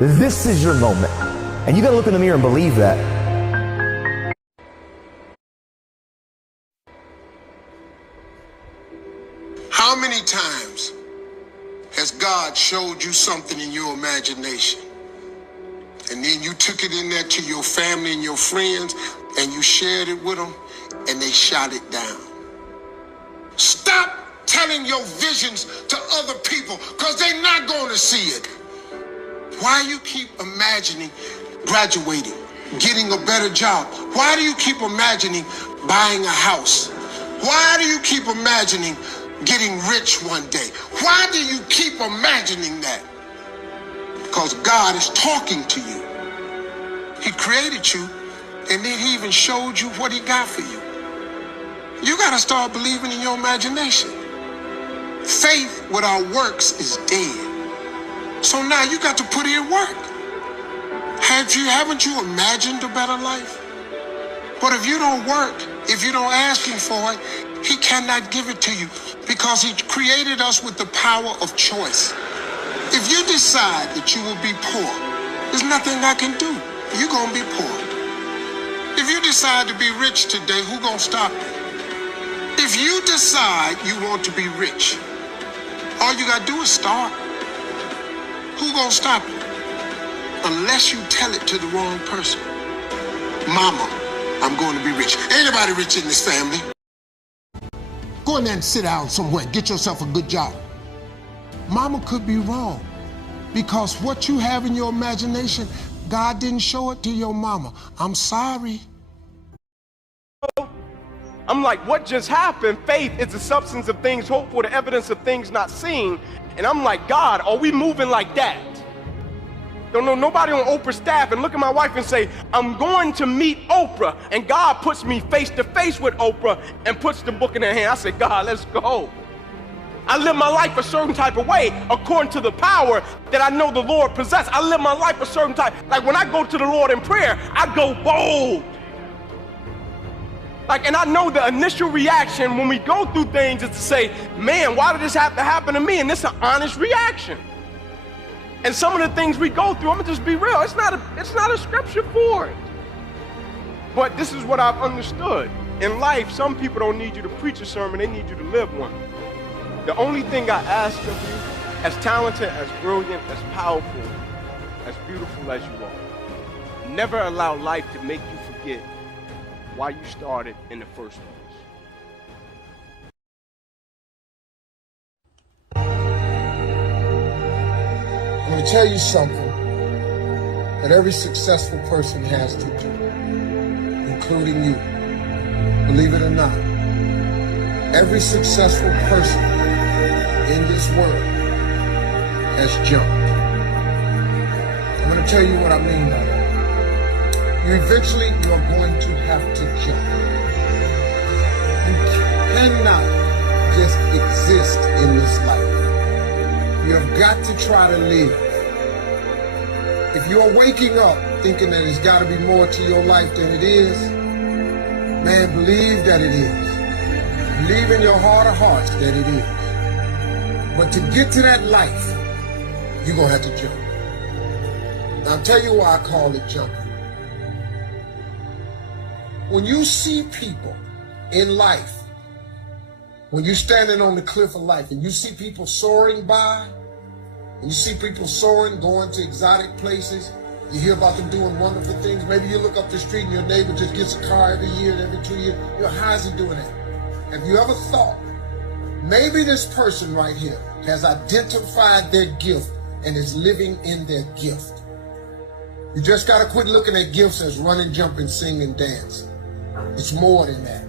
This is your moment. And you gotta look in the mirror and believe that. How many times has God showed you something in your imagination? And then you took it in there to your family and your friends and you shared it with them and they shot it down. Stop telling your visions to other people because they're not going to see it. Why you keep imagining graduating, getting a better job? Why do you keep imagining buying a house? Why do you keep imagining getting rich one day? Why do you keep imagining that? Because God is talking to you. He created you, and then he even showed you what he got for you. You got to start believing in your imagination. Faith without works is dead. So now you got to put in work. Haven't you imagined a better life? But if you don't work, if you don't ask him for it, he cannot give it to you because he created us with the power of choice. If you decide that you will be poor, there's nothing I can do. You're going to be poor. If you decide to be rich today, who's going to stop you? If you decide you want to be rich, all you got to do is start. Who's going to stop you? Unless you tell it to the wrong person. Mama, I'm going to be rich. Anybody rich in this family? Go in there and sit down somewhere. Get yourself a good job. Mama could be wrong because what you have in your imagination, God didn't show it to your mama. I'm sorry. I'm like, what just happened? Faith is the substance of things hoped for, the evidence of things not seen. And I'm like, God, are we moving like that? Don't know nobody on Oprah's staff and look at my wife and say, I'm going to meet Oprah. And God puts me face to face with Oprah and puts the book in her hand. I said, God, let's go. I live my life a certain type of way according to the power that I know the Lord possesses. I live my life a certain type. Like when I go to the Lord in prayer, I go bold. Like, and I know the initial reaction when we go through things is to say, man, why did this have to happen to me? And it's an honest reaction. And some of the things we go through, I'm gonna just be real, it's not a scripture for it. But this is what I've understood. In life, some people don't need you to preach a sermon, they need you to live one. The only thing I ask of you, as talented, as brilliant, as powerful, as beautiful as you are, never allow life to make you forget why you started in the first place. I'm going to tell you something that every successful person has to do, including you. Believe it or not, every successful person in this world has jumped. I'm going to tell you what I mean by that. Eventually, you are going to have to jump. You cannot just exist in this life. You have got to try to live. If you're waking up thinking that there's got to be more to your life than it is, man, believe that it is. Believe in your heart of hearts that it is. But to get to that life, you're going to have to jump. Now, I'll tell you why I call it jumping. When you see people in life, when you're standing on the cliff of life and you see people soaring by, and you see people soaring, going to exotic places, you hear about them doing wonderful things. Maybe you look up the street and your neighbor just gets a car every year and every 2 years. You know, how is he doing that? Have you ever thought, maybe this person right here has identified their gift and is living in their gift? You just got to quit looking at gifts as running, jumping, sing, and dance. It's more than that.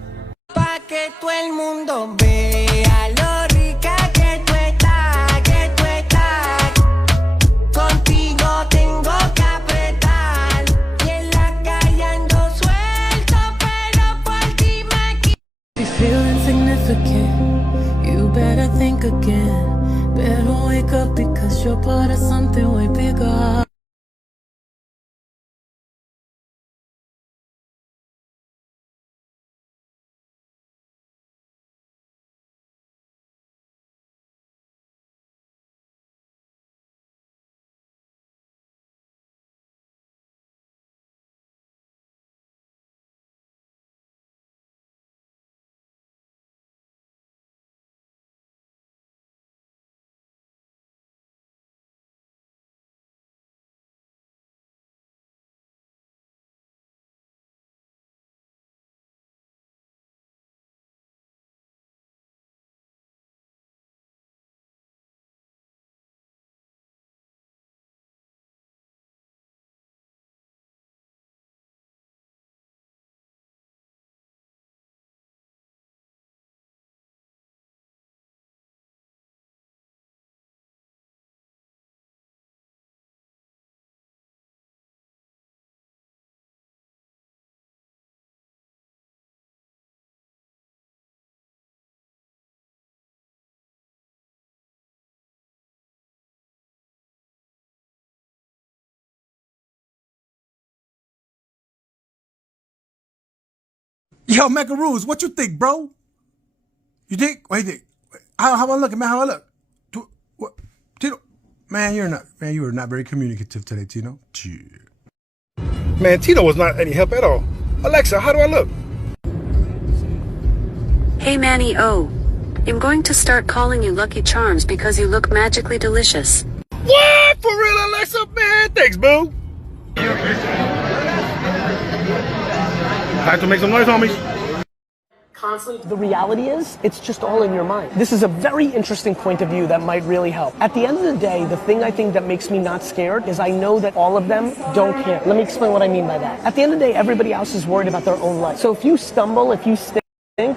Pa' que todo el mundo vea lo rica que tú estás, que tú estás. Contigo tengo que apretar. Y en la calle ando suelto, pero por ti me quito. If you feel insignificant, you better think again. Better wake up because you're part of something way bigger. Yo, Macaroons, what you think, bro? You think? What you think? How I look, man? How I look? What? Tito? Man, you are not very communicative today, Tino. Man, Tito was not any help at all. Alexa, how do I look? Hey Manny O. I'm going to start calling you Lucky Charms because you look magically delicious. What? For real, Alexa? Man, thanks, boo. I have to make some noise, homies. Constantly. The reality is, it's just all in your mind. This is a very interesting point of view that might really help. At the end of the day, the thing I think that makes me not scared is I know that all of them don't care. Let me explain what I mean by that. At the end of the day, everybody else is worried about their own life. So if you stumble, if you stink,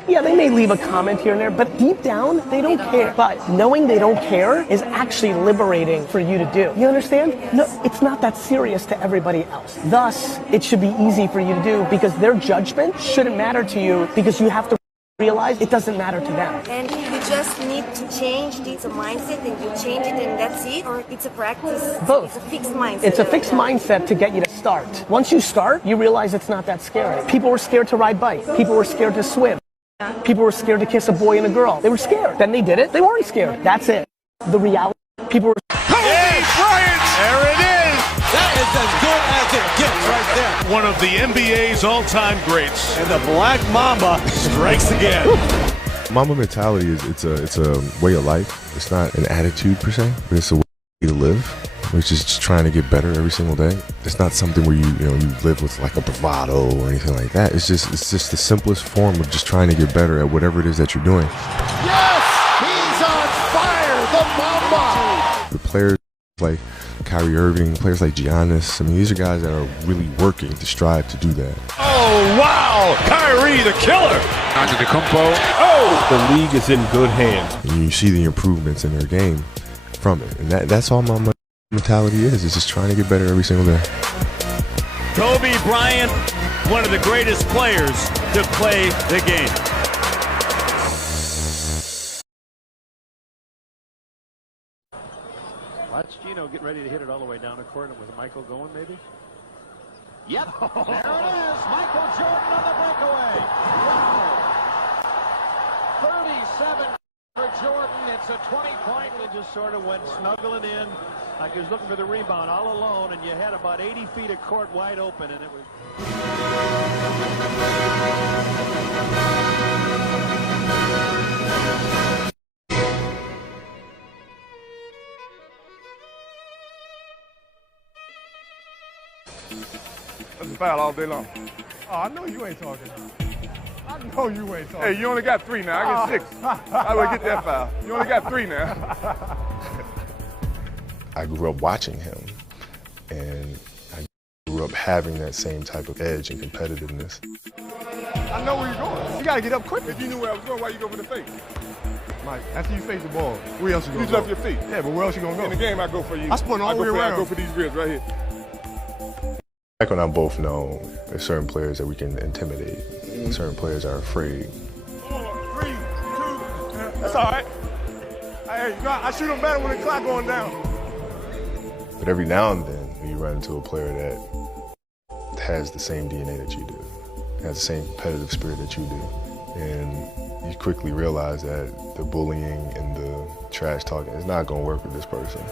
yeah, they may leave a comment here and there, but deep down, they don't care. But knowing they don't care is actually liberating for you to do. You understand? No, it's not that serious to everybody else. Thus, it should be easy for you to do because their judgment shouldn't matter to you because you have to realize it doesn't matter to them. And you just need to change it. It's a mindset and you change it and that's it, or it's a practice? Both. It's a fixed mindset. It's a fixed mindset to get you to start. Once you start, you realize it's not that scary. People were scared to ride bikes. People were scared to swim. People were scared to kiss a boy and a girl. They were scared. Then they did it. They weren't scared. That's it. The reality, people were... Kobe Bryant! There it is! That is as good as it gets right there. One of the NBA's all-time greats. And the Black Mamba strikes again. Mamba Mentality it's a way of life. It's not an attitude per se, but it's a way to live, which is just trying to get better every single day. It's not something where you live with like a bravado or anything like that. It's just the simplest form of just trying to get better at whatever it is that you're doing. Yes! He's on fire! The Mamba! The players like Kyrie Irving, players like Giannis, I mean, these are guys that are really working to strive to do that. Oh, wow! Kyrie, the killer! Antetokounmpo. Oh! The league is in good hands. And you see the improvements in their game from it. And that's all my mentality is. It's just trying to get better every single day. Kobe Bryant, one of the greatest players to play the game. Watch Gino get ready to hit it all the way down the court. With Michael going, maybe? Yep. There it is. Michael Jordan on the breakaway. Wow. 37 for Jordan. It's a 20-point. It just sort of went snuggling in like he was looking for the rebound all alone, and you had about 80 feet of court wide open, and it was... That's a foul all day long. Oh, I know you ain't talking. I know you ain't talking. Hey, you only got 3 now. I get 6. How do I get that foul? You only got 3 now. I grew up watching him, and I grew up having that same type of edge and competitiveness. I know where you're going. You gotta get up quick. If you knew where I was going, why you go for the fake? Mike, after you face the ball, where else you gonna You go? left your feet. Yeah, but where else you gonna go? In the game, I go for you. I spun all the way around. I go for these ribs right here. Michael and I both know there's certain players that we can intimidate. Certain players are afraid. 4, 3, 2. That's all right. Hey, I shoot them better when the clock going down. But every now and then, you run into a player that has the same DNA that you do, has the same competitive spirit that you do. And you quickly realize that the bullying and the trash talking is not going to work with this person.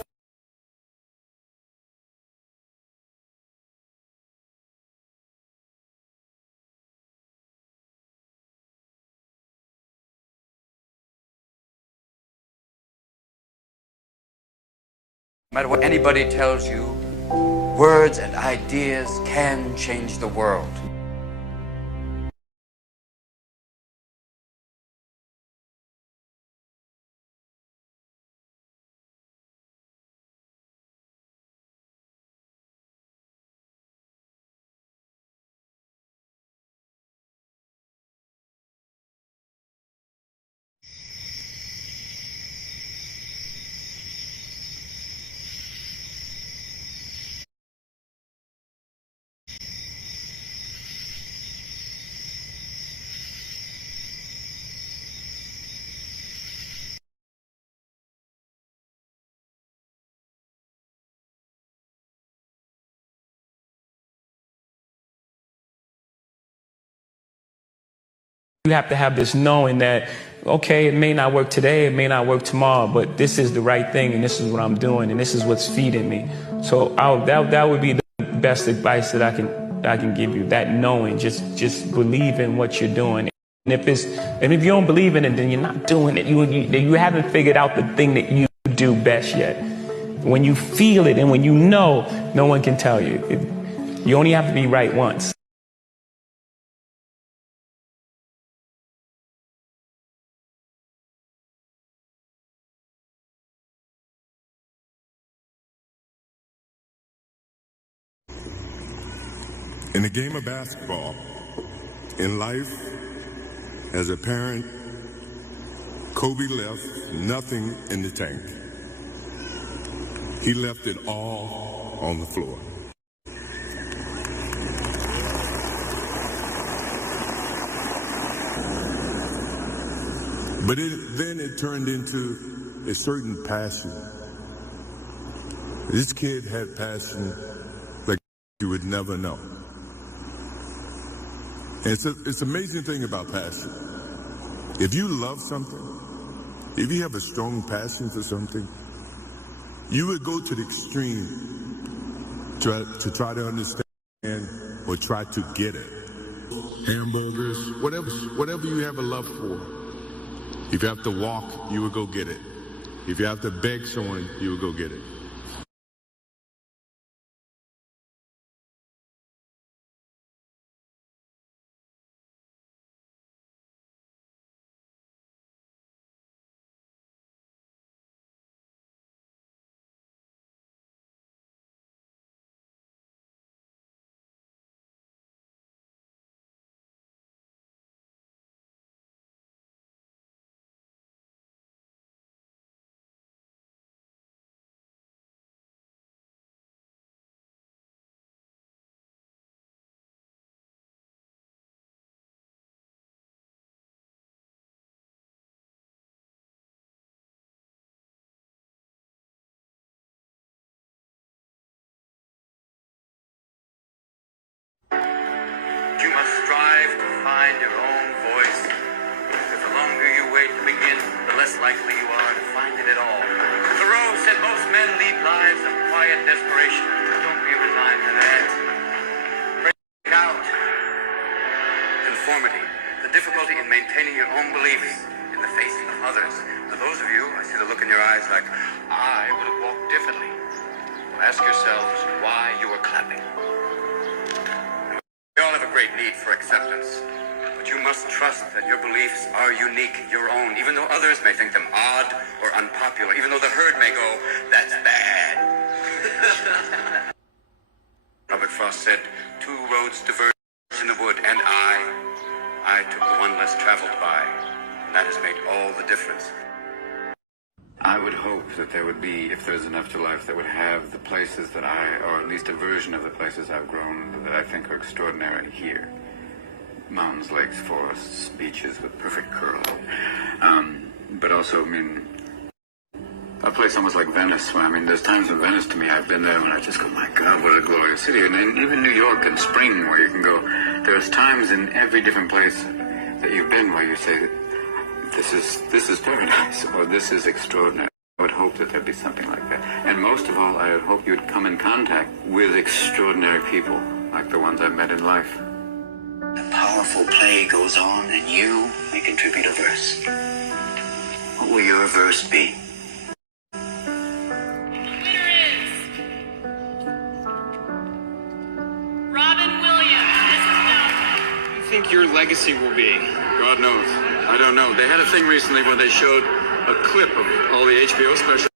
No matter what anybody tells you, words and ideas can change the world. You have to have this knowing that, okay, it may not work today, it may not work tomorrow, but this is the right thing, and this is what I'm doing, and this is what's feeding me. So that would be the best advice that I can give you. That knowing, just believe in what you're doing. And if you don't believe in it, then you're not doing it. You haven't figured out the thing that you do best yet. When you feel it and when you know, no one can tell you. You only have to be right once. In the game of basketball, in life, as a parent, Kobe left nothing in the tank. He left it all on the floor. But then it turned into a certain passion. This kid had passion like you would never know. And it's an amazing thing about passion. If you love something, if you have a strong passion for something, you would go to the extreme to try to understand or try to get it. Hamburgers, whatever you have a love for. If you have to walk, you would go get it. If you have to beg someone, you would go get it. You must strive to find your own voice. Because the longer you wait to begin, the less likely you are to find it at all. Thoreau said most men lead lives of quiet desperation. Don't be resigned to that. Break out. Conformity. The difficulty in maintaining your own beliefs in the face of others. For those of you, I see the look in your eyes like, I would have walked differently. Well, ask yourselves why you are clapping. We all have a great need for acceptance, but you must trust that your beliefs are unique, your own, even though others may think them odd or unpopular, even though the herd may go, that's bad. Robert Frost said, 2 roads diverged in the wood, and I took the one less traveled by, and that has made all the difference. I would hope that there would be, if there's enough to life, that would have the places that or at least a version of the places I've grown that I think are extraordinary here. Mountains, lakes, forests, beaches with perfect curl. But also, I mean, a place almost like Venice. There's times in Venice to me, I've been there and I just go, my God, what a glorious city. And then even New York in spring where you can go, there's times in every different place that you've been where you say, this is paradise, or this is extraordinary. I would hope that there'd be something like that. And most of all, I would hope you'd come in contact with extraordinary people, like the ones I've met in life. A powerful play goes on, and you may contribute a verse. What will your verse be? Think your legacy will be? God knows. I don't know. They had a thing recently where they showed a clip of all the HBO specials.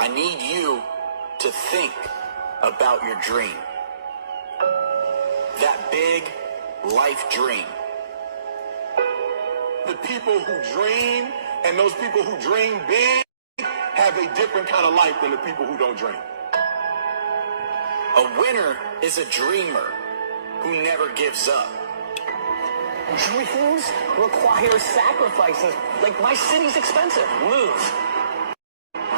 I need you to think about your dream. That big life dream. The people who dream and those people who dream big have a different kind of life than the people who don't dream. A winner is a dreamer who never gives up. Dreams require sacrifices. Like, my city's expensive. Move.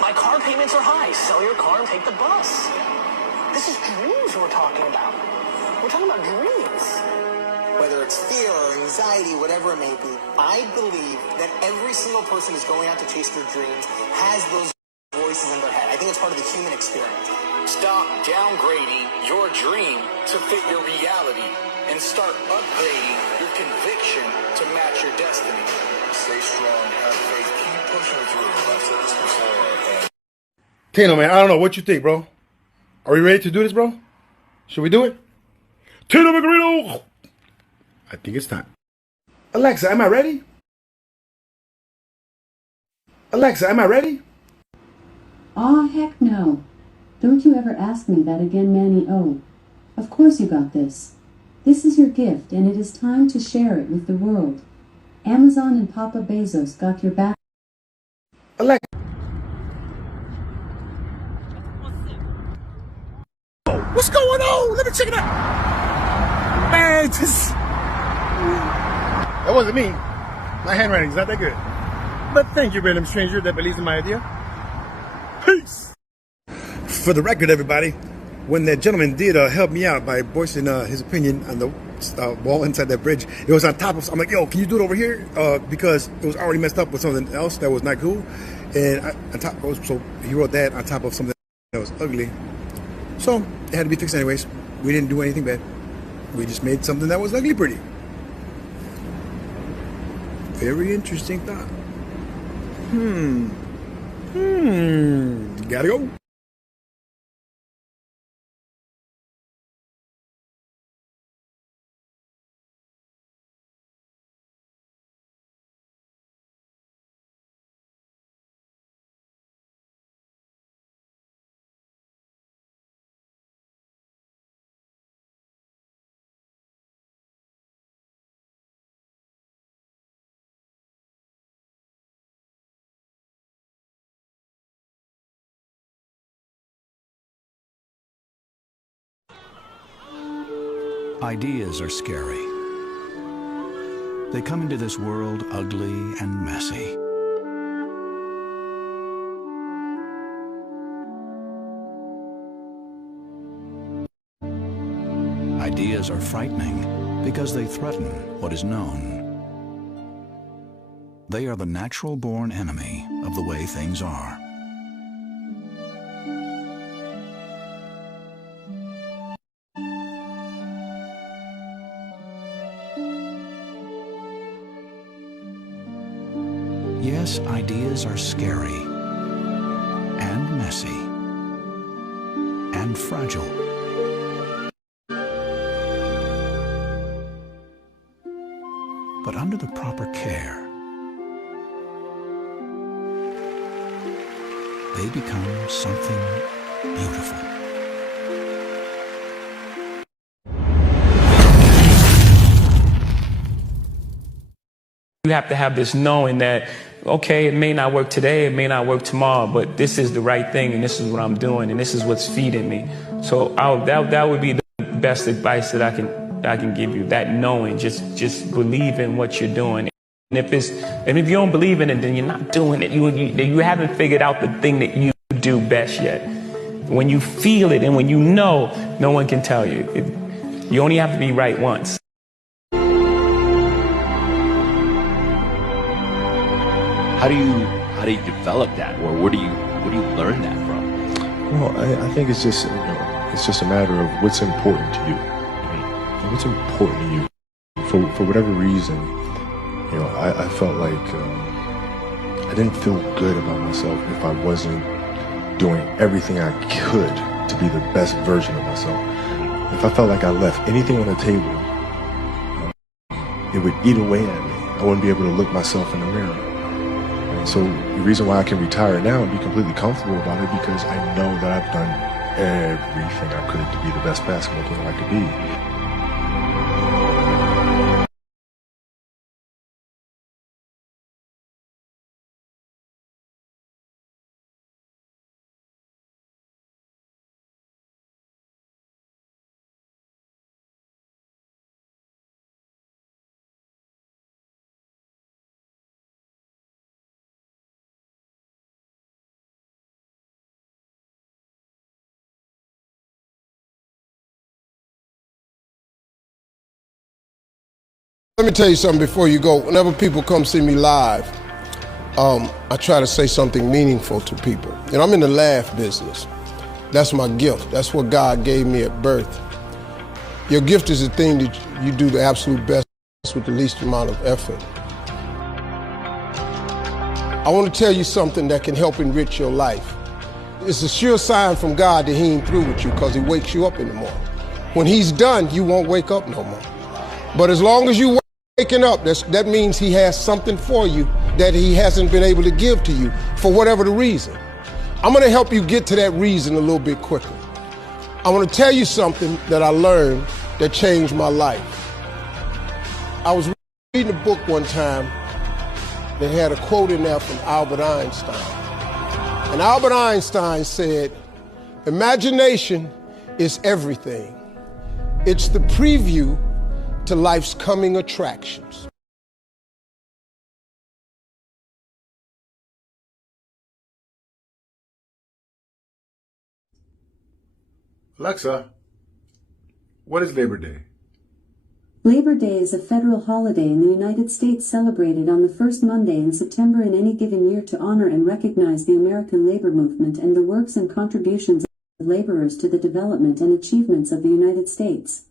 My car payments are high. Sell your car and take the bus. This is dreams we're talking about. We're talking about dreams. Whether it's fear or anxiety, whatever it may be, I believe that every single person who's going out to chase their dreams has those voices in their head. I think it's part of the human experience. Stop downgrading your dream to fit your reality and start upgrading your conviction to match your destiny. Stay strong, have faith, keep pushing through. I've said this before. Tino, man, I don't know what you think, bro. Are we ready to do this, bro? Should we do it? Tino Magrino! I think it's time. Alexa, am I ready? Alexa, am I ready? Aw, heck no. Don't you ever ask me that again, Manny O. Of course you got this. This is your gift, and it is time to share it with the world. Amazon and Papa Bezos got your back. Alexa. What's going on? Let me check it out. Man, just... That wasn't me. My handwriting's not that good. But thank you, random stranger that believes in my idea. Peace! For the record, everybody, when that gentleman did help me out by voicing his opinion on the wall inside that bridge, it was on top of... I'm like, yo, can you do it over here? Because it was already messed up with something else that was not cool. And so he wrote that on top of something that was ugly. So it had to be fixed anyways. We didn't do anything bad. We just made something that was ugly pretty. Very interesting thought. Gotta go. Ideas are scary. They come into this world ugly and messy. Ideas are frightening because they threaten what is known. They are the natural-born enemy of the way things are. Yes, ideas are scary and messy and fragile. But under the proper care, they become something beautiful. You have to have this knowing that, okay, it may not work today, it may not work tomorrow, but this is the right thing, and this is what I'm doing, and this is what's feeding me. So that would be the best advice that I can give you. That knowing, just believe in what you're doing. And if you don't believe in it, then you're not doing it. You haven't figured out the thing that you do best yet. When you feel it and when you know, no one can tell you. You only have to be right once. How do you develop that, or where do you learn that from? Well, I think it's just a matter of what's important to you. What's important to you. For whatever reason, I felt like I didn't feel good about myself if I wasn't doing everything I could to be the best version of myself. If I felt like I left anything on the table, it would eat away at me. I wouldn't be able to look myself in the mirror. So the reason why I can retire now and be completely comfortable about it, because I know that I've done everything I could to be the best basketball player I could be. Let me tell you something before you go. Whenever people come see me live, I try to say something meaningful to people. You know, I'm in the laugh business. That's my gift. That's what God gave me at birth. Your gift is the thing that you do the absolute best with the least amount of effort. I want to tell you something that can help enrich your life. It's a sure sign from God that he ain't through with you, because he wakes you up in the morning. When he's done, you won't wake up no more. But as long as you waking up, that means he has something for you that he hasn't been able to give to you for whatever the reason. I'm going to help you get to that reason a little bit quicker. I want to tell you something that I learned that changed my life. I was reading a book one time that had a quote in there from Albert Einstein. And Albert Einstein said, "Imagination is everything. It's the preview to life's coming attractions." Alexa, what is Labor Day? Labor Day is a federal holiday in the United States celebrated on the first Monday in September in any given year to honor and recognize the American labor movement and the works and contributions of laborers to the development and achievements of the United States.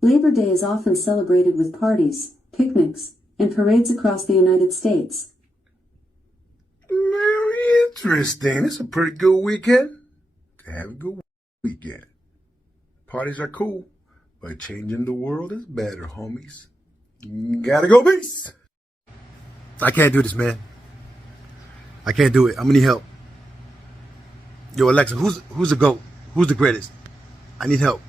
Labor Day is often celebrated with parties, picnics, and parades across the United States. Very interesting. It's a pretty good weekend to have a good weekend. Parties are cool, but changing the world is better, homies. Gotta go, peace. I can't do this, man. I can't do it. I'm gonna need help. Yo, Alexa, who's the GOAT? Who's the greatest? I need help.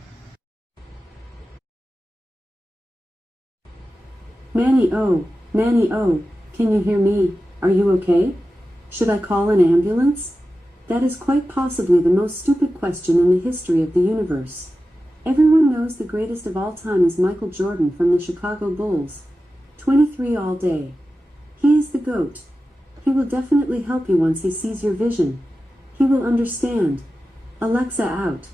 Manny O, can you hear me? Are you okay? Should I call an ambulance? That is quite possibly the most stupid question in the history of the universe. Everyone knows the greatest of all time is Michael Jordan from the Chicago Bulls. 23 all day. He is the GOAT. He will definitely help you once he sees your vision. He will understand. Alexa out.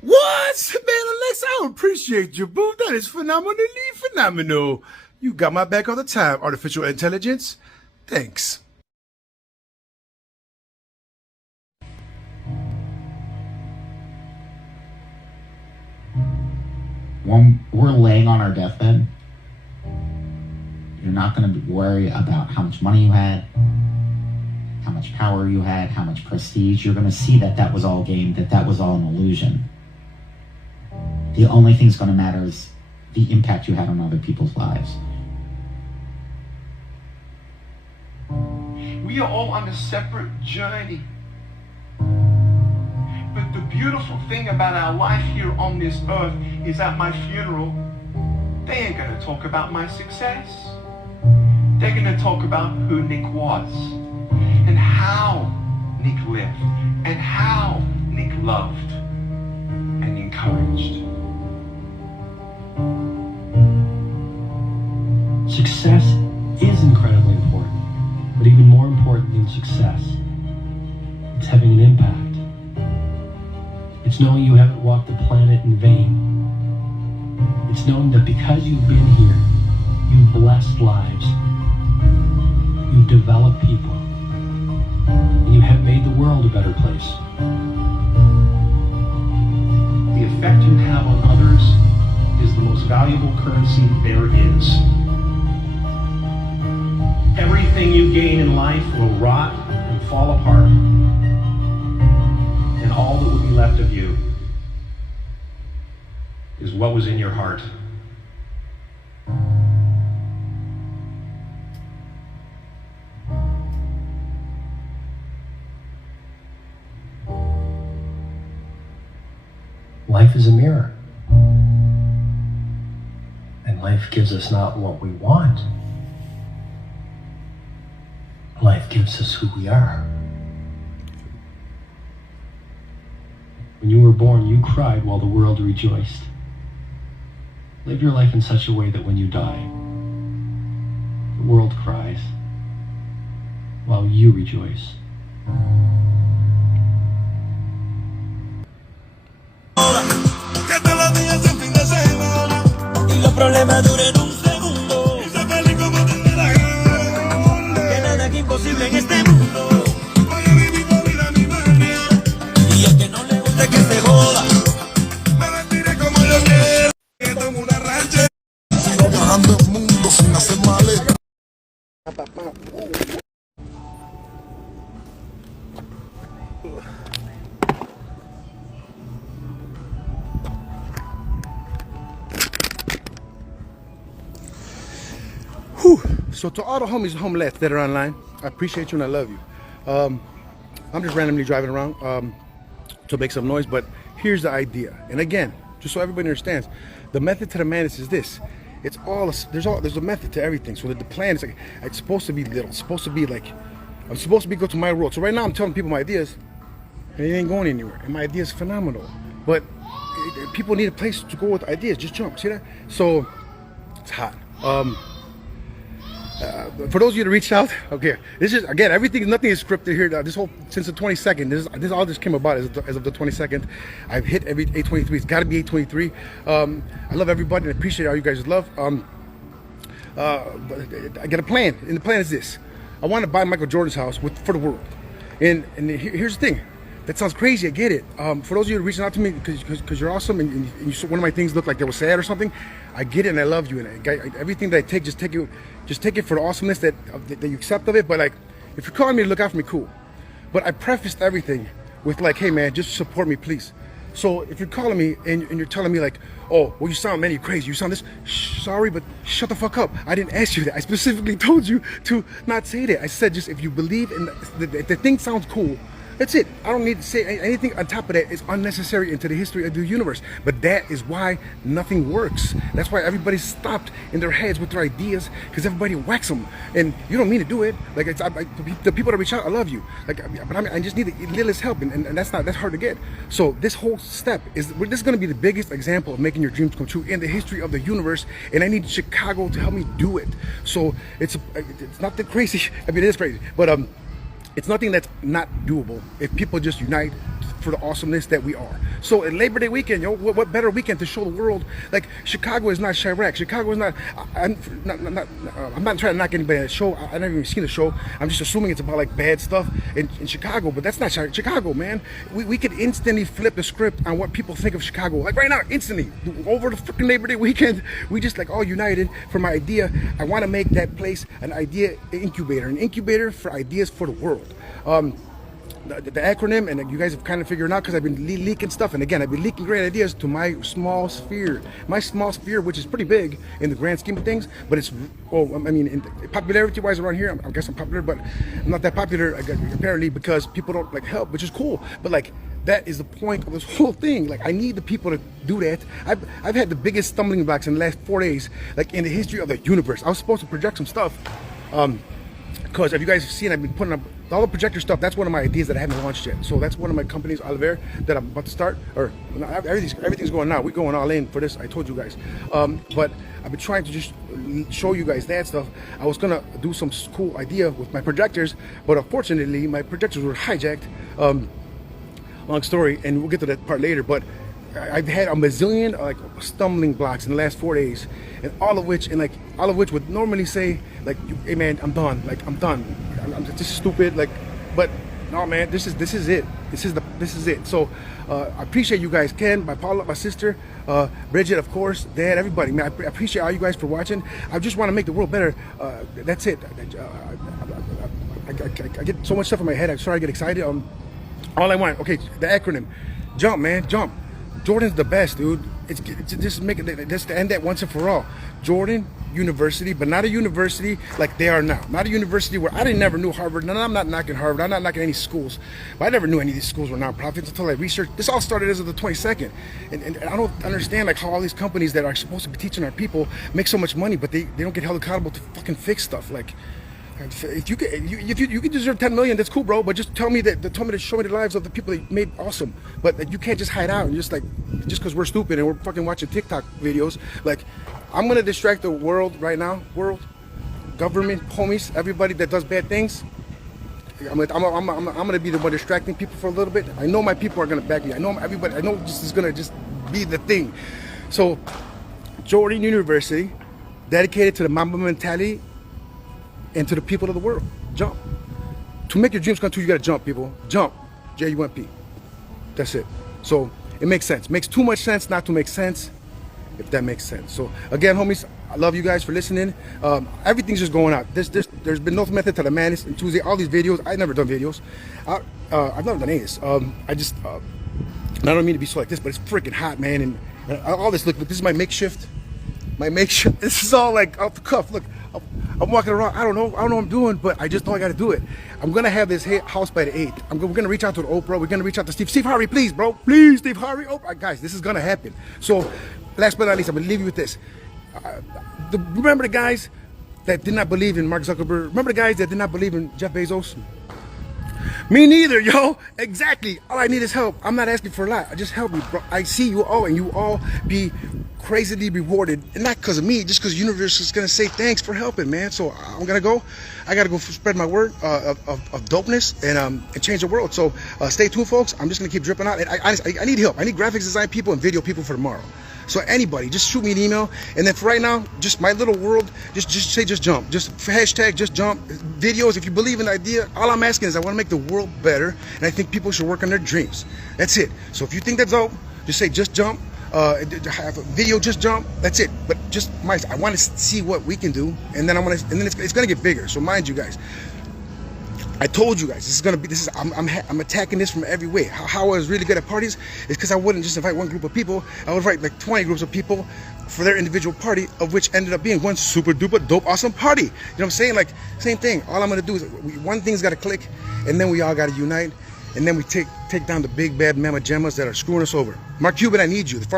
What? Man, Alexa, I appreciate you, boo. That is phenomenally phenomenal. You got my back all the time, artificial intelligence. Thanks. When we're laying on our deathbed, you're not going to worry about how much money you had, how much power you had, how much prestige. You're going to see that that was all game, that was all an illusion. The only thing that's going to matter is the impact you had on other people's lives. We are all on a separate journey. But the beautiful thing about our life here on this earth is at my funeral, they ain't gonna talk about my success. They're gonna talk about who Nick was, and how Nick lived, and how Nick loved and encouraged. Success is incredibly important, but even more important than success, it's having an impact. It's knowing you haven't walked the planet in vain. It's knowing that because you've been here, you've blessed lives, you've developed people, and you have made the world a better place. The effect you have on others is the most valuable currency there is. Everything you gain in life will rot and fall apart. And all that will be left of you is what was in your heart. Life is a mirror. And life gives us not what we want. Life gives us who we are. When you were born, you cried while the world rejoiced. Live your life in such a way that when you die, the world cries while you rejoice. Y los problemas duren un segundo. Que nada es imposible en este mundo. Y el que no le guste que se joda. Me vestiré como yo quiero. Que tomo una rancha. Sigo viajando el mundo sin hacer maleta. So to all the homies homelets that are online, I appreciate you and I love you. I'm just randomly driving around to make some noise, but here's the idea. And again, just so everybody understands, the method to the madness is this. It's all there's a method to everything. So that the plan is like it's supposed to be little. It's supposed to be like I'm supposed to be go to my world. So right now I'm telling people my ideas, and it ain't going anywhere. And my idea is phenomenal, but people need a place to go with ideas. Just jump. See that? So it's hot. For those of you that reached out, okay, this is again nothing is scripted here. This whole since the 22nd, this all this came about as of the 22nd. I've hit every 823. It's got to be 823. I love everybody and appreciate all you guys' love. I got a plan, and the plan is this: I want to buy Michael Jordan's house for the world. And here's the thing. That sounds crazy. I get it. For those of you reaching out to me because you're awesome and you saw one of my things looked like they were sad or something, I get it and I love you. And everything that I take, just take it for the awesomeness that you accept of it. But like, if you're calling me to look out for me, cool. But I prefaced everything with like, hey man, just support me, please. So if you're calling me and you're telling me like, oh, well you sound, man, you're crazy. You sound this. Sorry, but shut the fuck up. I didn't ask you that. I specifically told you to not say that. I said just if you believe in the thing sounds cool. That's it. I don't need to say anything on top of that. It's unnecessary into the history of the universe. But that is why nothing works. That's why everybody's stopped in their heads with their ideas, because everybody whacks them. And you don't mean to do it. Like the people that reach out, I love you. Like, but I just need a little help, and that's hard to get. So this whole step this is going to be the biggest example of making your dreams come true in the history of the universe. And I need Chicago to help me do it. So it's not that crazy. I mean, it is crazy, but it's nothing that's not doable if people just unite for the awesomeness that we are. So at Labor Day weekend, what better weekend to show the world? Like, Chicago is not Chirac. Chicago is not. I'm not trying to knock anybody at the show. I've never even seen the show. I'm just assuming it's about like bad stuff in Chicago, but that's not Chicago, man. We could instantly flip the script on what people think of Chicago. Like right now, instantly over the freaking Labor Day weekend, we just like all united for my idea. I want to make that place an idea incubator, an incubator for ideas for the world. The acronym, and you guys have kind of figured it out because I've been leaking stuff, and again, I've been leaking great ideas to my small sphere, which is pretty big in the grand scheme of things, but it's, well, I mean, popularity-wise around here, I guess I'm popular, but I'm not that popular, apparently, because people don't, like, help, which is cool, but, like, that is the point of this whole thing. Like, I need the people to do that. I've had the biggest stumbling blocks in the last 4 days, like, in the history of the universe. I was supposed to project some stuff, because if you guys have seen, I've been putting up all the projector stuff. That's one of my ideas that I haven't launched yet. So that's one of my companies, Oliver, that I'm about to start. Or everything's going now. We're going all in for this. I told you guys. But I've been trying to just show you guys that stuff. I was gonna do some cool idea with my projectors, but unfortunately, my projectors were hijacked. Long story, and we'll get to that part later. But I've had a bazillion like stumbling blocks in the last 4 days, and all of which would normally say like, hey man, I'm done. Like, I'm done. I'm just stupid. Like, but no man, this is it. This is it. So I appreciate you guys. Ken, my Paula, my sister, Bridget, of course, Dad, everybody. Man, I appreciate all you guys for watching. I just want to make the world better. That's it. I get so much stuff in my head. I'm sorry, I get excited. All I want. Okay, the acronym. Jump, man, jump. Jordan's the best, dude. It's just make it. Just to end that once and for all. Jordan university, but not a university like they are now. Not a university where I never knew Harvard. No, I'm not knocking Harvard. I'm not knocking any schools. But I never knew any of these schools were nonprofits until I researched. This all started as of the 22nd. And I don't understand like how all these companies that are supposed to be teaching our people make so much money, but they don't get held accountable to fucking fix stuff. Like, if you can deserve 10 million, that's cool, bro. But just show me the lives of the people that made awesome. But you can't just hide out and just because we're stupid and we're fucking watching TikTok videos. Like, I'm gonna distract the world right now. World, government, homies, everybody that does bad things. I'm gonna be the one distracting people for a little bit. I know my people are gonna back me. I know everybody. I know this is gonna just be the thing. So, Jordan University, dedicated to the Mamba Mentality and to the people of the world. Jump. To make your dreams come true, you gotta jump, people. Jump. J-U-M-P. That's it. So it makes sense. Makes too much sense not to make sense, if that makes sense. So again, homies, I love you guys for listening. Everything's just going out. There's been no method to the madness. And Tuesday, all these videos, I've never done videos. I've never done any of this. I don't mean to be so like this, but it's freaking hot, man. And all this, look, this is my makeshift. This is all like off the cuff. Look, I'm walking around. I don't know what I'm doing, but I just know I got to do it. I'm gonna have this house by the 8th. We're gonna reach out to the Oprah. We're gonna reach out to Steve Harvey, please, bro. Please, Steve Harvey. Oprah, guys, this is gonna happen. So, last but not least, I'm gonna leave you with this. Remember the guys that did not believe in Mark Zuckerberg? Remember the guys that did not believe in Jeff Bezos? Me neither, yo. Exactly. All I need is help. I'm not asking for a lot. Just help me, bro. I see you all, and you all be crazily rewarded, and not because of me, just because the universe is gonna say thanks for helping, man. So I'm gonna go. I gotta go spread my word of dopeness and change the world. So stay tuned, folks. I'm just gonna keep dripping out. And I need help. I need graphics design people and video people for tomorrow. So anybody, just shoot me an email. And then for right now, just my little world, just jump. Just hashtag just jump. Videos, if you believe in the idea, all I'm asking is I want to make the world better, and I think people should work on their dreams. That's it. So if you think that's dope, just say just jump. Have a video, just jump. That's it. But just I want to see what we can do, and then it's gonna get bigger. So mind you guys, I told you guys I'm attacking this from every way. How I was really good at parties is because I wouldn't just invite one group of people. I would invite like 20 groups of people for their individual party, of which ended up being one super duper dope awesome party. You know what I'm saying? Like, same thing. All I'm gonna do is one thing's gotta click, and then we all gotta unite, and then we take down the big bad mama gemmas that are screwing us over. Mark Cuban, I need you. The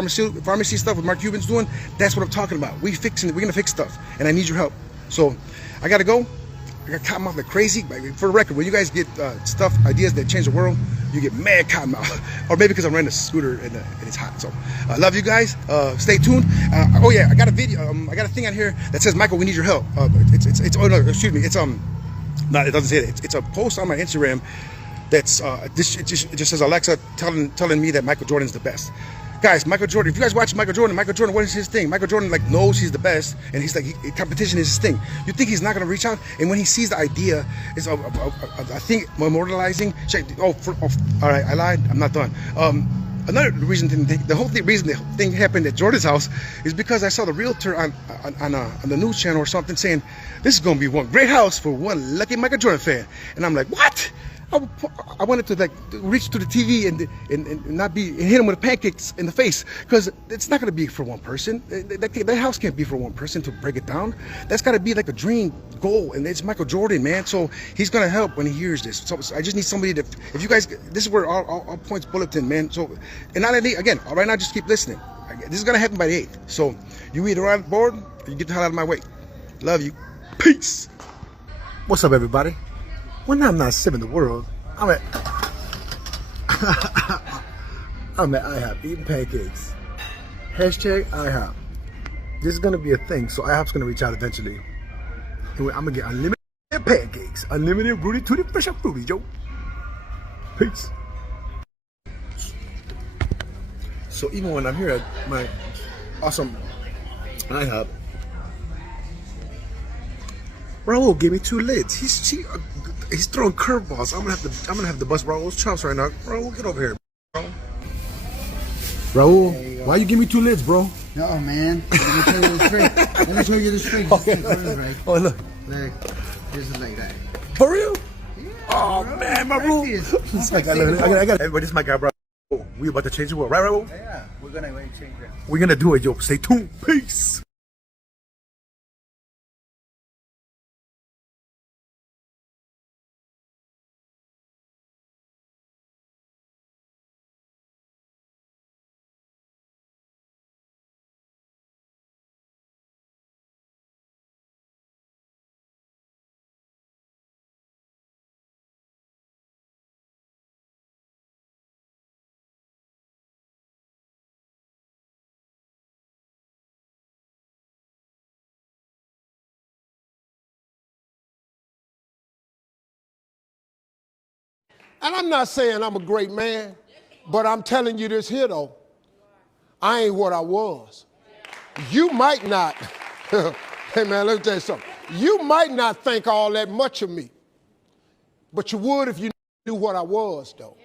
pharmacy stuff with Mark Cuban's doing, that's what I'm talking about. We're gonna fix stuff, and I need your help. So I gotta go. I got cotton mouth like crazy. For the record, when you guys get ideas that change the world, you get mad cotton mouth. Or maybe because I'm riding a scooter and it's hot. So I love you guys. Stay tuned. Oh yeah, I got a video. I got a thing on here that says, Michael, we need your help. Oh no, excuse me. It's no, it doesn't say that. It's a post on my Instagram that's it just says Alexa telling me that Michael Jordan's the best. Guys, Michael Jordan, if you guys watch Michael Jordan, what is his thing? Michael Jordan like knows he's the best, and he's like, competition is his thing. You think he's not gonna reach out? And when he sees the idea, is I think immortalizing. All right, I lied. I'm not done. Another reason reason the thing happened at Jordan's house is because I saw the realtor on the news channel or something saying this is gonna be one great house for one lucky Michael Jordan fan, and I'm like, what? I wanted to like reach to the TV and not be and hit him with pancakes in the face, because it's not going to be for one person. That house can't be for one person to break it down. That's got to be like a dream goal, and it's Michael Jordan, man. So he's going to help when he hears this. So I just need somebody to, if you guys, this is where all points bulletin, man. So, and not again, right now, just keep listening. This is going to happen by the 8th. So you either on board or you get the hell out of my way. Love you. Peace. What's up, everybody? When I'm not saving the world, I'm at IHOP eating pancakes. Hashtag IHOP. This is gonna be a thing, so IHOP's gonna reach out eventually. Anyway, I'm gonna get unlimited pancakes, unlimited Rudy Tooty fresh up fruity, yo. Peace. So even when I'm here at my awesome IHOP, Raul gave me 2 lids. He's throwing curveballs. I'm gonna have to bust Raul's chops right now. Raul, get over here, bro. Raul, hey, why you give me 2 lids, bro? No, man. Let me show you the trick. Let me show you the trick. Okay. Oh, look. Look. This is like that. For real? Yeah, oh, bro, man, my rule. I got everybody, this is my guy, bro. We about to change the world, right, Raul? Yeah, we're gonna change it. We're gonna do it, yo. Stay tuned. Peace. And I'm not saying I'm a great man, but I'm telling you this here, though. I ain't what I was. You might not, hey man, let me tell you something. You might not think all that much of me, but you would if you knew what I was, though.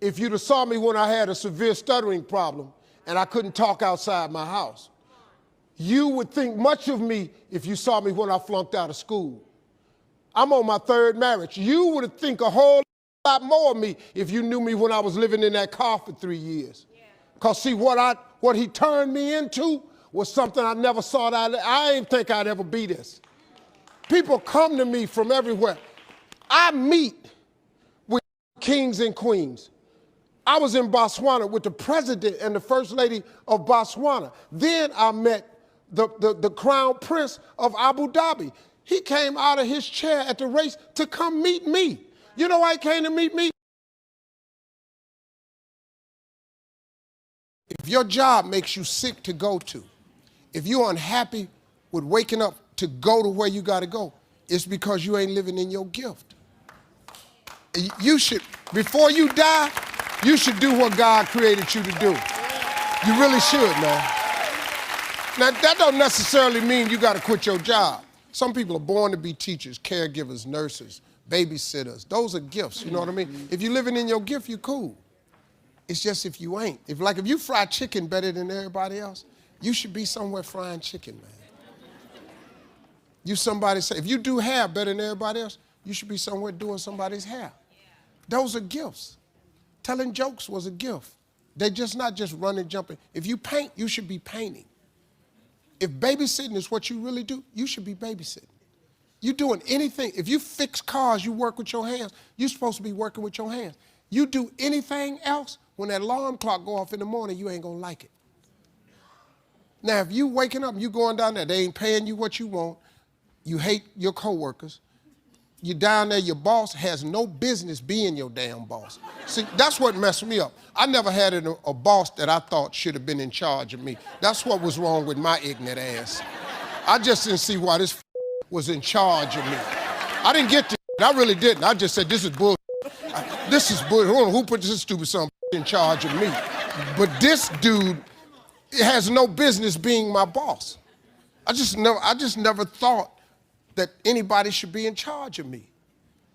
If you'd have saw me when I had a severe stuttering problem and I couldn't talk outside my house, you would think much of me if you saw me when I flunked out of school. I'm on my third marriage. You would think a whole lot more of me if you knew me when I was living in that car for 3 years. Because see, what he turned me into was something I never thought I didn't think I'd ever be this. People come to me from everywhere. I meet with kings and queens. I was in Botswana with the president and the first lady of Botswana. Then I met the crown prince of Abu Dhabi. He came out of his chair at the race to come meet me. You know why he came to meet me? If your job makes you sick to go to, if you're unhappy with waking up to go to where you got to go, it's because you ain't living in your gift. You should, before you die, you should do what God created you to do. You really should, man. Now, that don't necessarily mean you got to quit your job. Some people are born to be teachers, caregivers, nurses, babysitters. Those are gifts, you know what I mean? If you're living in your gift, you're cool. It's just if you ain't. If you fry chicken better than everybody else, you should be somewhere frying chicken, man. You somebody say, if you do hair better than everybody else, you should be somewhere doing somebody's hair. Those are gifts. Telling jokes was a gift. They're just not just running, jumping. If you paint, you should be painting. If babysitting is what you really do, you should be babysitting. You doing anything. If you fix cars, you work with your hands, you're supposed to be working with your hands. You do anything else, when that alarm clock go off in the morning, you ain't gonna like it. Now, if you waking up and you going down there, they ain't paying you what you want, you hate your coworkers, you down there, your boss has no business being your damn boss. See, that's what messed me up. I never had a boss that I thought should have been in charge of me. That's what was wrong with my ignorant ass. I just didn't see why this was in charge of me. I didn't get this. I really didn't. I just said, this is bull. This is bull. Who put this stupid son in charge of me? But this dude has no business being my boss. I just never thought that anybody should be in charge of me.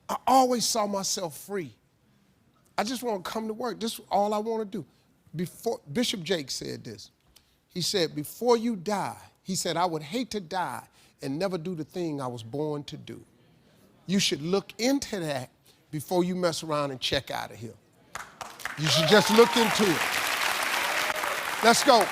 I always saw myself free. I just want to come to work. This is all I want to do. Before Bishop Jake said this. He said, before you die, he said, I would hate to die and never do the thing I was born to do. You should look into that before you mess around and check out of here. You should just look into it. Let's go.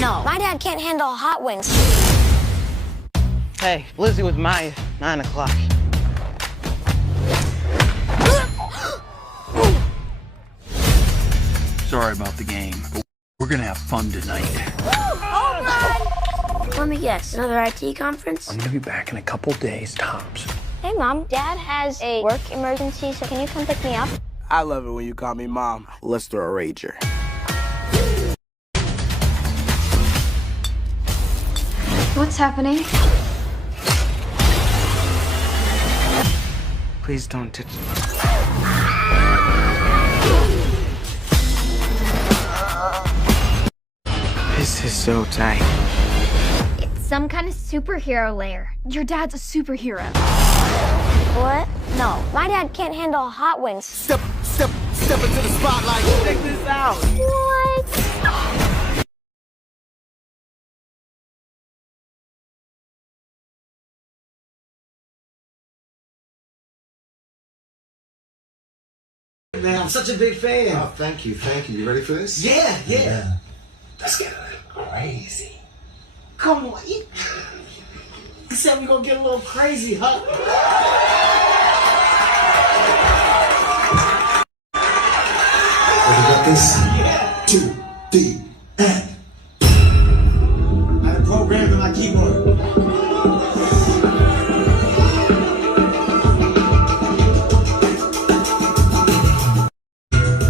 No, my dad can't handle hot wings. Hey, Lizzie with Maya, 9 o'clock. Sorry about the game, but we're gonna have fun tonight. Oh, God! Let me guess, another IT conference? I'm gonna be back in a couple days, tops. Hey, Mom, Dad has a work emergency, so can you come pick me up? I love it when you call me Mom. Let's throw a rager. What's happening? Please don't touch me. This is so tight. It's some kind of superhero lair. Your dad's a superhero. What? No, my dad can't handle hot wings. Step into the spotlight. Check this out. What? Man, I'm such a big fan. Oh, thank you. You ready for this? Yeah. Let's get a little crazy. Come on. You said we're gonna get a little crazy, huh? like this. 2, 3, and. I had a program in my keyboard.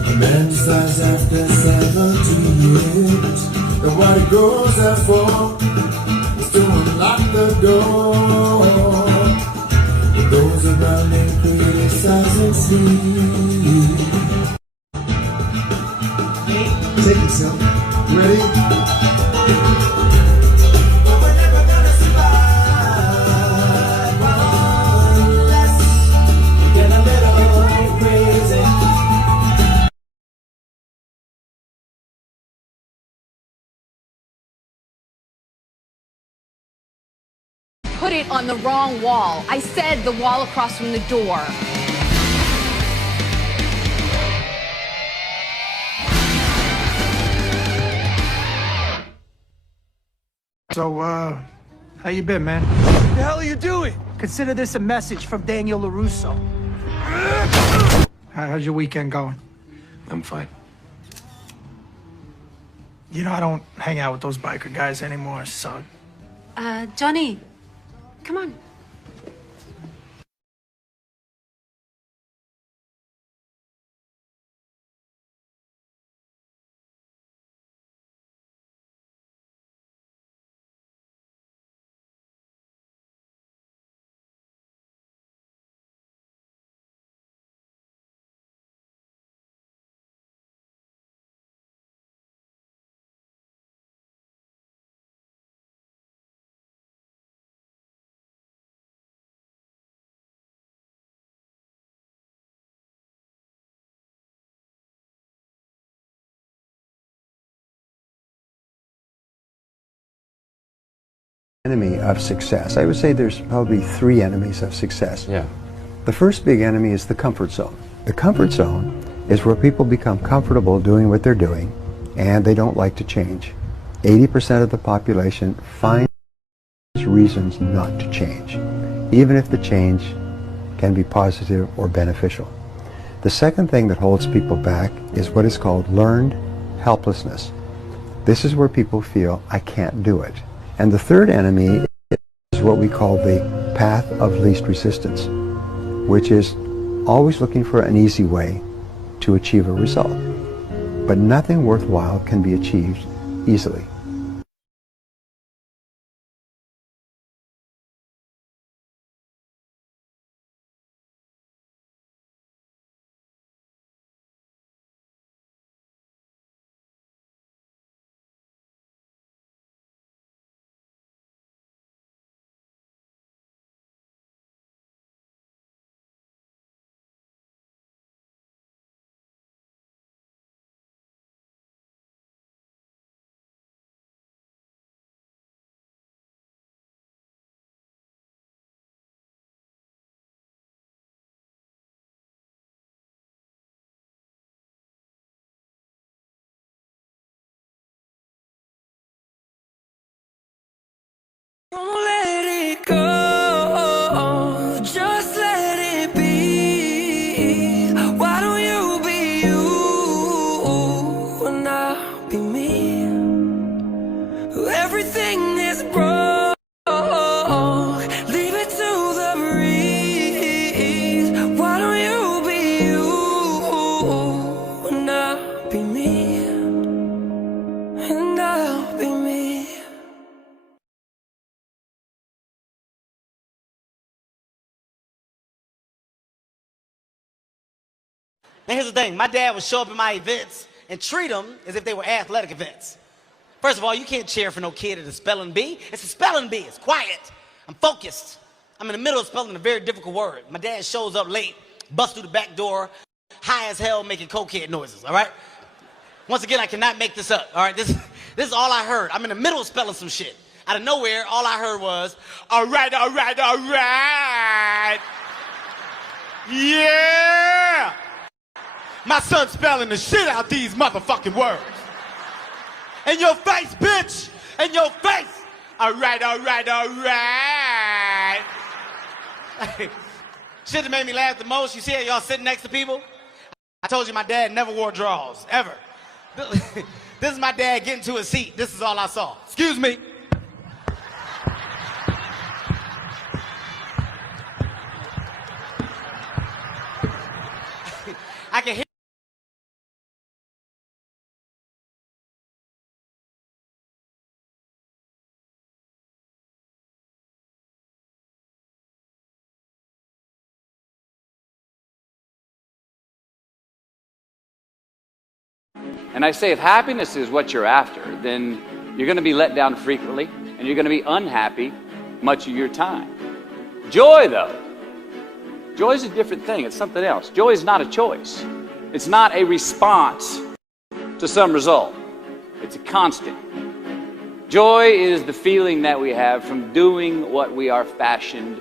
A man decides after 17 years that what he goes there for is to unlock the door. Those around him criticize and see. Take it, son. Ready? But we're never gonna survive unless we get a little crazy. Put it on the wrong wall. I said the wall across from the door. So, how you been, man? What the hell are you doing? Consider this a message from Daniel LaRusso. How's your weekend going? I'm fine. You know, I don't hang out with those biker guys anymore, so... Johnny, come on. Enemy of success. I would say there's probably 3 enemies of success. Yeah. The first big enemy is the comfort zone. The comfort zone is where people become comfortable doing what they're doing and they don't like to change. 80% of the population finds reasons not to change, even if the change can be positive or beneficial. The second thing that holds people back is what is called learned helplessness. This is where people feel, I can't do it. And the third enemy is what we call the path of least resistance, which is always looking for an easy way to achieve a result. But nothing worthwhile can be achieved easily. Don't let it go, just let it be. Why don't you be you and I'll be me? Everything is broke, leave it to the breeze. Why don't you be you and I'll be me, and I'll be me. Now here's the thing, my dad would show up at my events and treat them as if they were athletic events. First of all, you can't cheer for no kid at a spelling bee. It's a spelling bee, it's quiet. I'm focused. I'm in the middle of spelling a very difficult word. My dad shows up late, busts through the back door, high as hell making cokehead noises, all right? Once again, I cannot make this up, all right? This is all I heard. I'm in the middle of spelling some shit. Out of nowhere, all I heard was, all right, all right, all right. Yeah! My son's spelling the shit out these motherfucking words. In your face, bitch! In your face! All right, all right, all right. Shit that made me laugh the most, you see how y'all sitting next to people? I told you my dad never wore drawers, ever. This is my dad getting to his seat. This is all I saw. Excuse me. I can hear. And I say, if happiness is what you're after, then you're going to be let down frequently, and you're going to be unhappy much of your time. Joy, though, joy is a different thing. It's something else. Joy is not a choice. It's not a response to some result. It's a constant. Joy is the feeling that we have from doing what we are fashioned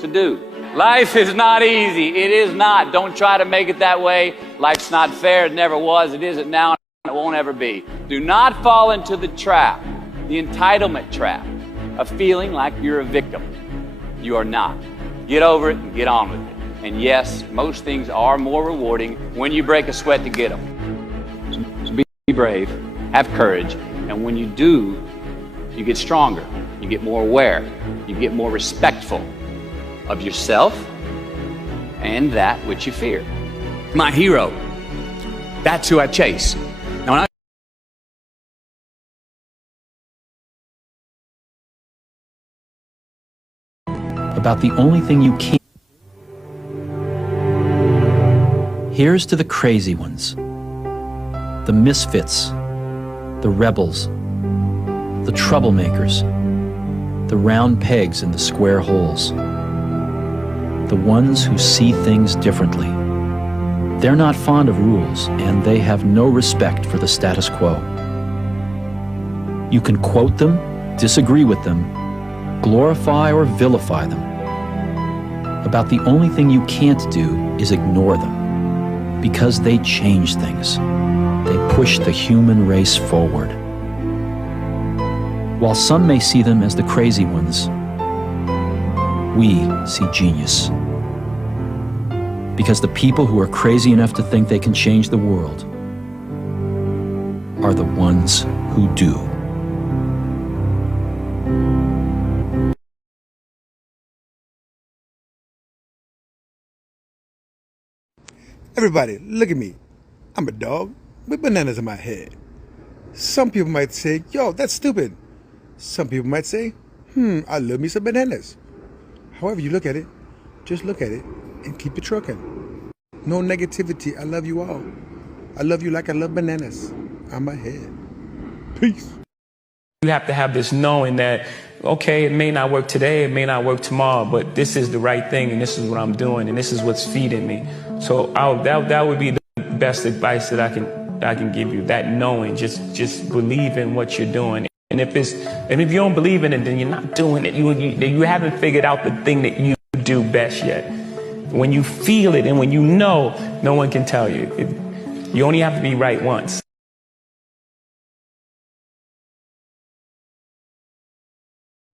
to do. Life is not easy. It is not. Don't try to make it that way. Life's not fair. It never was. It isn't now. It won't ever be. Do not fall into the trap, the entitlement trap, of feeling like you're a victim. You are not. Get over it and get on with it. And yes, most things are more rewarding when you break a sweat to get them. So be brave, have courage, and when you do, you get stronger, you get more aware, you get more respectful of yourself and that which you fear. My hero, that's who I chase. Now, when about the only thing you can't. Here's to the crazy ones, the misfits, the rebels, the troublemakers, the round pegs in the square holes, the ones who see things differently. They're not fond of rules, and they have no respect for the status quo. You can quote them, disagree with them, glorify or vilify them. About the only thing you can't do is ignore them, because they change things. They push the human race forward. While some may see them as the crazy ones, we see genius. Because the people who are crazy enough to think they can change the world are the ones who do. Everybody, look at me. I'm a dog with bananas in my head. Some people might say, yo, that's stupid. Some people might say, I love me some bananas. However you look at it, just look at it and keep it trucking. No negativity. I love you all. I love you like I love bananas. I'm ahead. Peace. You have to have this knowing that, okay, it may not work today, it may not work tomorrow, but this is the right thing, and this is what I'm doing, and this is what's feeding me. So that would be the best advice that I can give you. That knowing, just believe in what you're doing. And if you don't believe in it, then you're not doing it. You haven't figured out the thing that you do best yet. When you feel it and when you know, no one can tell you. You only have to be right once.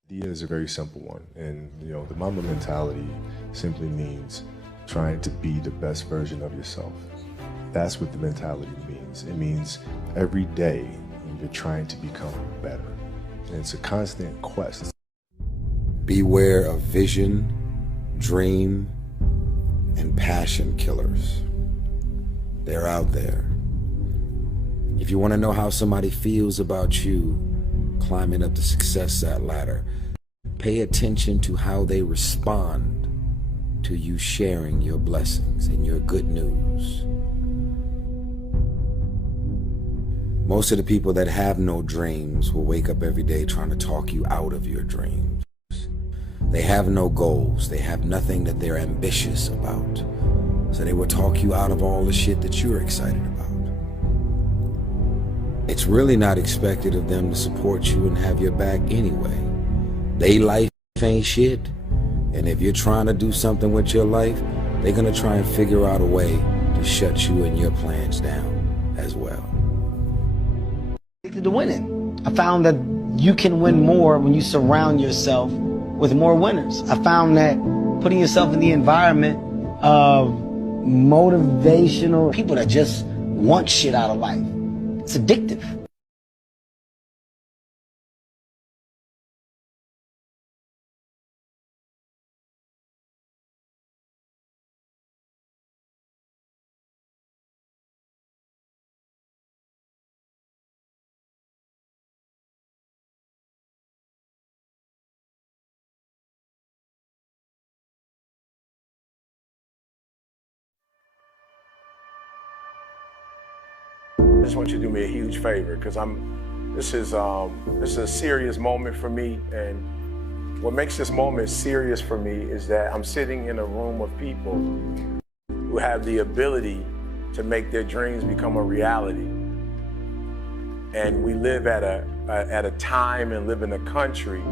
The idea is a very simple one, and the Mamba Mentality simply means trying to be the best version of yourself. That's what the mentality means. It means every day you're trying to become better, and it's a constant quest. Beware of vision, dream, and passion killers. They're out there. If you want to know how somebody feels about you climbing up the success ladder, pay attention to how they respond to you sharing your blessings and your good news. Most of the people that have no dreams will wake up every day trying to talk you out of your dreams. They have no goals. They have nothing that they're ambitious about. So they will talk you out of all the shit that you're excited about. It's really not expected of them to support you and have your back anyway. They life ain't shit. And if you're trying to do something with your life, they're gonna try and figure out a way to shut you and your plans down as well. To winning. I found that you can win more when you surround yourself with more winners. I found that putting yourself in the environment of motivational people that just want shit out of life. It's addictive. I just want you to do me a huge favor, because this is a serious moment for me, and what makes this moment serious for me is that I'm sitting in a room of people who have the ability to make their dreams become a reality. And we live at a time and live in a country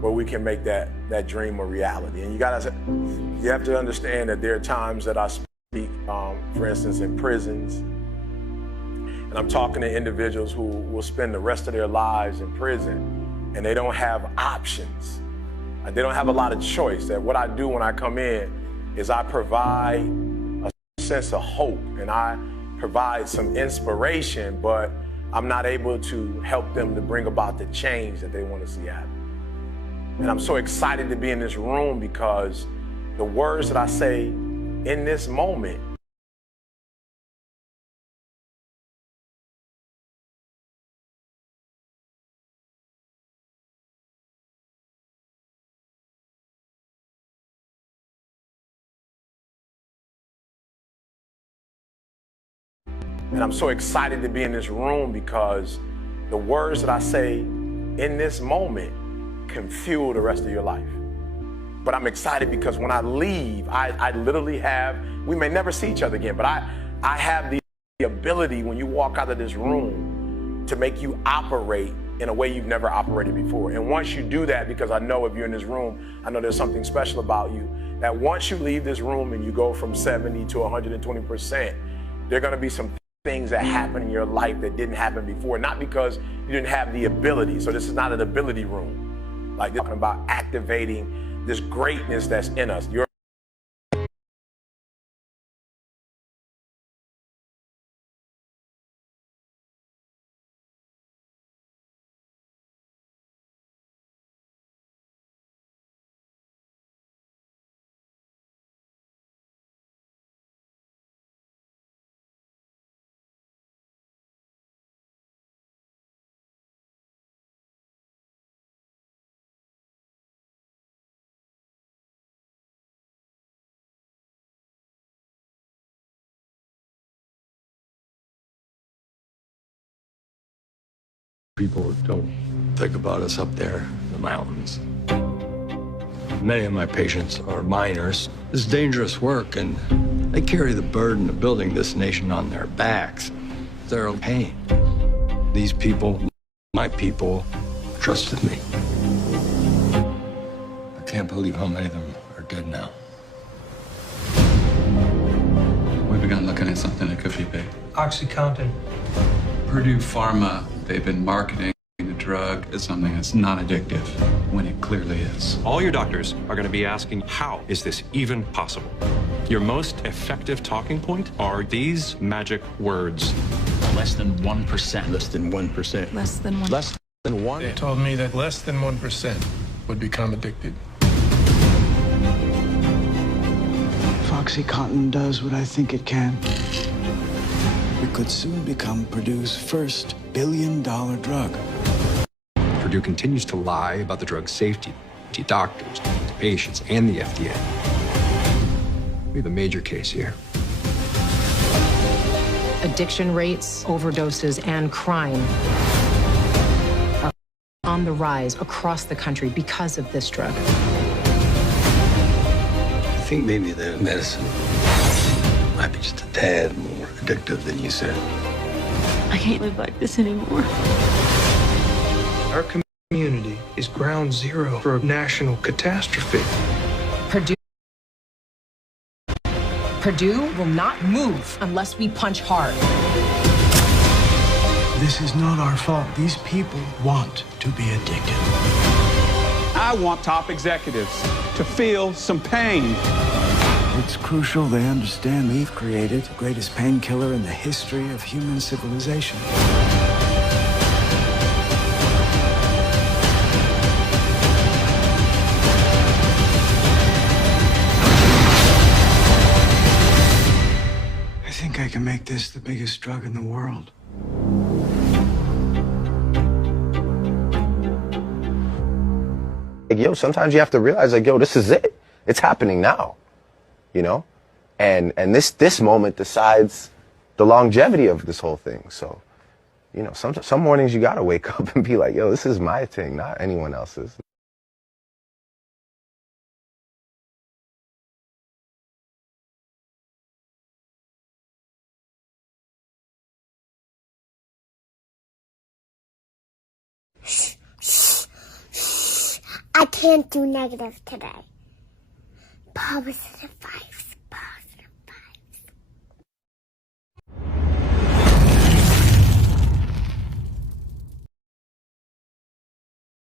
where we can make that dream a reality. And you have to understand that there are times that I speak, for instance, in prisons. And I'm talking to individuals who will spend the rest of their lives in prison, and they don't have options. They don't have a lot of choice. That what I do when I come in is I provide a sense of hope, and I provide some inspiration, but I'm not able to help them to bring about the change that they want to see happen. And I'm so excited to be in this room because the words that I say in this moment And I'm so excited to be in this room because the words that I say in this moment can fuel the rest of your life. But I'm excited because when I leave, I literally have, we may never see each other again, but I have the ability when you walk out of this room to make you operate in a way you've never operated before. And once you do that, because I know if you're in this room, I know there's something special about you, that once you leave this room and you go from 70 to 120%, there are gonna be some things that happen in your life that didn't happen before, not because you didn't have the ability. So this is not an ability room. Like, talking about activating this greatness that's in us. People don't think about us up there in the mountains. Many of my patients are miners. It's dangerous work, and they carry the burden of building this nation on their backs. They're in pain. These people, my people, trusted me. I can't believe how many of them are dead now. We've begun looking at something that could be big. OxyContin. Purdue Pharma, they've been marketing the drug as something that's non-addictive, when it clearly is. All your doctors are going to be asking, how is this even possible? Your most effective talking point are these magic words. Less than 1%. Less than 1%. Less than 1%. Less than 1%. They told me that less than 1% would become addicted. If OxyContin does what I think it can, it could soon become Purdue's first billion-dollar drug. Purdue continues to lie about the drug's safety to doctors, to patients, and the FDA. We have a major case here. Addiction rates, overdoses, and crime are on the rise across the country because of this drug. I think maybe the medicine might be just a tad more addictive than you said. I can't live like this anymore. Our community is ground zero for a national catastrophe. Purdue will not move unless we punch hard. This is not our fault. These people want to be addicted. I want top executives to feel some pain. It's crucial they understand we've created the greatest painkiller in the history of human civilization. I think I can make this the biggest drug in the world. Like, yo, sometimes you have to realize, like, yo, this is it. It's happening now, you know? And this moment decides the longevity of this whole thing. So, you know, some mornings you gotta wake up and be like, yo, this is my thing, not anyone else's. I can't do negative today. Positive.